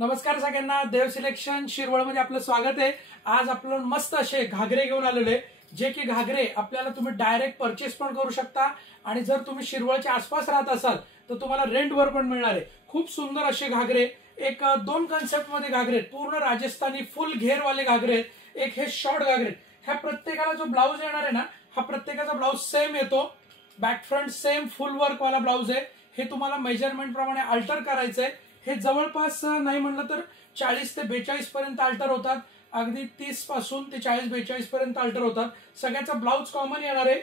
नमस्कार सगळ्यांना, देव सिलेक्शन शिरवळ मध्ये आपलं स्वागत आहे। आज आपण मस्त असे घागरे घेऊन आलेले, जे की घागरे आपल्याला तुम्ही डायरेक्ट परचेस पण करू शकता आणि जर तुम्ही शिरवळच्या आसपास राहत असाल तर तुम्हाला रेंटवर पण मिळणार आहे। खूप सुंदर असे घागरे, एक दोन कन्सेप्ट मध्ये घागरे, पूर्ण राजस्थानी फुल घेर वाले घागरे, एक हे शॉर्ट घागरे। ह्या प्रत्येकाला जो ब्लाउज येणार आहे ना, हा प्रत्येकाचा ब्लाउज सेम येतो, बॅक फ्रंट सेम फुल वर्क वाला ब्लाउज आहे। हे तुम्हाला मेजरमेंट प्रमाणे अल्टर करायचंय। हे जवळपास नाही म्हणलं तर 40 ते 42 पर्यंत अल्टर होतात, अगदी 30 पासून ते 40-42 पर्यंत अल्टर होतात। सगळ्याचा ब्लाउज कॉमन येणार आहे।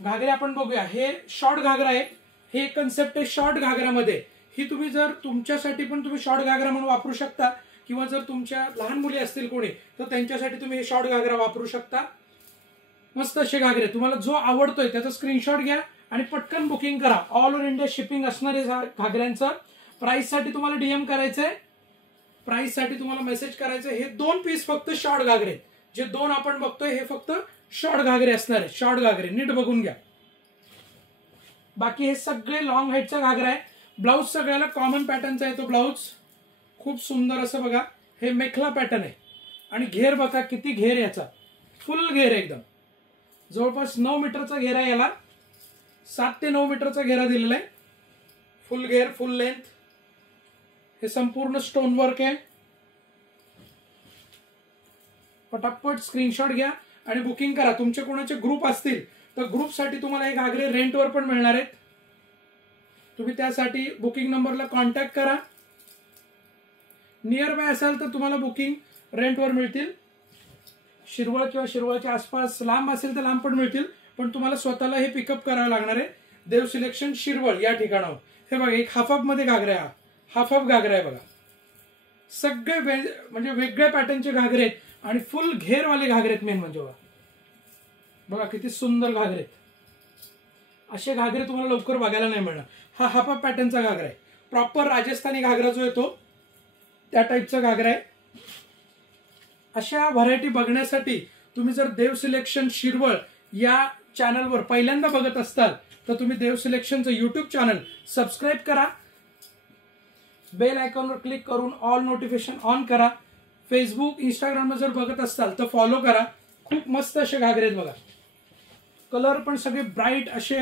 घागरे आपण बघूया, हे शॉर्ट घागरा आहे। हे कन्सेप्ट आहे शॉर्ट घागऱ्यामध्ये। ही तुम्ही जर तुमच्यासाठी पण तुम्ही शॉर्ट घागरा म्हणून वापरू शकता, किंवा जर तुमच्या लहान मुली असतील कोणी तर त्यांच्यासाठी तुम्ही हे शॉर्ट घागरा वापरू शकता। मस्त असे घागरे, तुम्हाला जो आवडतोय त्याचा स्क्रीनशॉट घ्या आणि पटकन बुकिंग करा। ऑल ओव्हर इंडिया शिपिंग असणार आहे घागऱ्यांचं। प्राइस साठी तुम्हाला डीएम करायचंय, प्राइस साठी तुम्हाला मेसेज करायचंय। हे दोन पीस फक्त शॉर्ट घागरे, जे दोन आपण बघतोय हे फक्त शॉर्ट घागरे असणार आहे। शॉर्ट घागरे नीट बघून घ्या, बाकी हे सगळे लॉंग हाईटचा घागरा आहे। ब्लाउज सगळ्याला कॉमन पॅटर्नचा आहे तो ब्लाउज, खूप सुंदर असं बघा। हे मेखला पॅटर्न आहे आणि घेर बघा किती घेर याचा, फुल घेर एकदम। जवळपास 9 मीटरचा घेरा आहे याला, 7 ते 9 मीटरचा घेरा दिलेला आहे। फुल घेर, फुल लेंथ। हे संपूर्ण स्टोन वर्क आहे। पटापट स्क्रीनशॉट घ्या आणि बुकिंग करा। तुमचे कोणाचे ग्रुप असतील तर ग्रुपसाठी तुम्हाला हे घागरे रेंटवर पण मिळणार आहेत। तुम्ही त्यासाठी बुकिंग नंबरला कॉन्टॅक्ट करा। नियर बाय असाल तर तुम्हाला बुकिंग रेंटवर मिळतील। शिरवळ किंवा शिरवळच्या आसपास लांब असेल तर लांब पण मिळतील, पण तुम्हाला स्वतःला हे पिकअप करावं लागणार आहे। देव सिलेक्शन शिरवळ या ठिकाणावर। हे बघा, एक हाफ अप मध्ये घागरा आहे, हाफ अप घागरा आहे बघा। सगळे म्हणजे वेगळ्या पॅटर्नचे घागरे आहेत आणि फुल घेर वाले घागरे आहेत। मेन म्हणजे बघा किती सुंदर घागरे आहेत। असे घागरे तुम्हाला लवकर बघायला नाही मिळणार। हा हाफ अप पॅटर्नचा घागरा आहे, प्रॉपर राजस्थानी घागरा जो येतो त्या टाईपचा घागरा आहे। अशा व्हरायटी बघण्यासाठी तुम्ही जर देव सिलेक्शन शिरवळ या चॅनलवर पहिल्यांदा बघत असताल तर तुम्ही देव सिलेक्शनचं यूट्यूब चॅनल सबस्क्राईब करा, बेल आयकॉनवर क्लिक करून ऑल नोटिफिकेशन ऑन करा। फेसबुक इंस्टाग्रामवर जर बघत असताल तर फॉलो करा। खूप मस्त असे घागरे आहेत बघा। कलर पण सगळे ब्राईट असे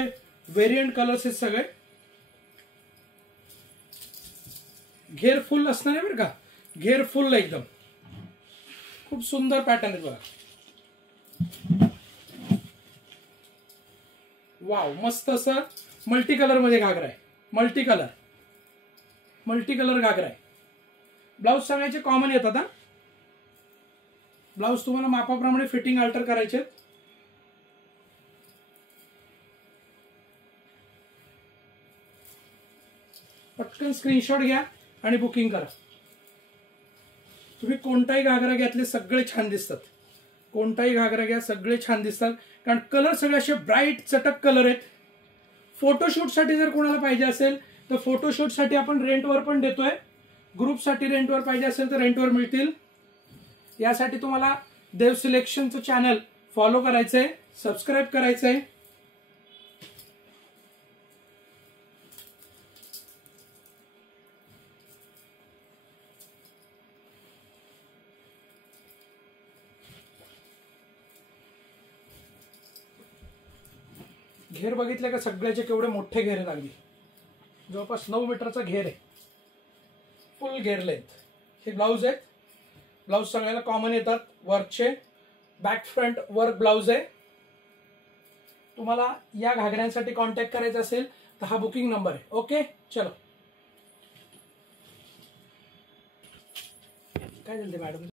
व्हेरियंट कलर्स आहेत सगळे। घेर फुल असणार आहे बरं का, घेर फुल एकदम। खूप सुंदर पॅटर्न आहे बघा। वाव, मस्त असं मल्टी कलर मध्ये घागरा आहे। मल्टी कलर घागरा आहे। ब्लाउज सगळ्याचे कॉमन येतात हा। ब्लाउज तुम्हाला मापाप्रमाणे फिटिंग अल्टर करायचे। पटकन स्क्रीनशॉट घ्या आणि बुकिंग करा। तुम्ही कोणताही घागरा घेतले सगळे छान दिसतात, कोणताही घागरा घ्या सगळे छान दिसतात, कारण कलर सगळे असे ब्राईट चटक कलर आहेत। फोटोशूट साठी जर कोणाला पाहिजे असेल तर फोटोशूट साठी आपण रेंटवर पण देतोय। ग्रुप साठी रेंटवर पाहिजे असेल तर रेंटवर मिळतील। यासाठी तुम्हाला देव सिलेक्शनचं चॅनल फॉलो करायचंय, सबस्क्राईब करायचंय। घेर बघितले का सगळ्याचे केवढे मोठे घेर आहेत, अगदी जवळपास 9 मीटरचा घेर आहे, फुल घेर लेंथ। हे ब्लाउज आहेत, ब्लाउज सगळ्याला कॉमन येतात वर्कचे। बॅक फ्रंट वर्क ब्लाउज आहे। तुम्हाला या घागऱ्यांसाठी कॉन्टॅक्ट करायचा असेल तर हा बुकिंग नंबर आहे। ओके, चलो। काय झालं मॅडम?